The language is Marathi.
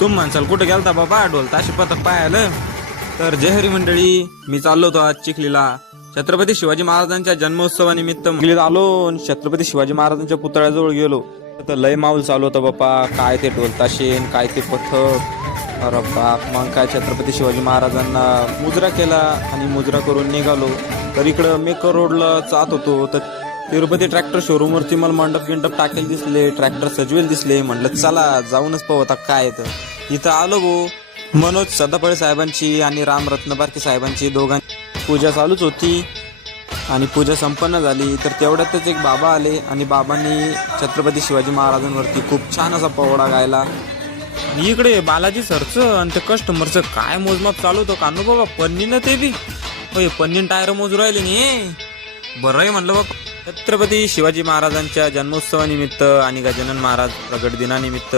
तुम म्हणसाल कुठं गेलता बाबा ढोल ताशी पथक पाहायला? तर जय हरी मंडळी, मी चाललो होतो आज चिखलीला छत्रपती शिवाजी महाराजांच्या जन्मोत्सवानिमित्त चिखलीत आलो आणि छत्रपती शिवाजी महाराजांच्या पुतळ्याजवळ गेलो तर लय माऊल चालू होता बाप्पा. काय ते ढोल ताशेन, काय ते पथक, अरे बाप. मग काय छत्रपती शिवाजी महाराजांना मुजरा केला आणि मुजरा करून निघालो. तर इकडं मेकर रोडला जात होतो तर तिरुपती ट्रॅक्टर शोरूम वरती मला मंडप गिंडप टाकेल दिसले, ट्रॅक्टर सजवेल दिसले. म्हणलं चला जाऊनच पाहू आता काय येतं. इथं आलो गो. मनोज सदाफळे साहेबांची आणि राम रत्नबारके साहेबांची दोघांची पूजा चालूच होती आणि पूजा संपन्न झाली. तर तेवढ्यातच एक बाबा आले आणि बाबांनी छत्रपती शिवाजी महाराजांवरती खूप छान असा पोवाडा गायला. आणि इकडे बालाजी सरचं आणि ते कस्टमरचं काय मोजमाप चालू होतं कानू बाबा. पन्नीनं ते बी पन्नीन टायर मोजू राहिले नाही. बरं आहे म्हणलं बाबा. छत्रपती शिवाजी महाराजांच्या जन्मोत्सवानिमित्त आणि गजानन महाराज प्रगट दिनानिमित्त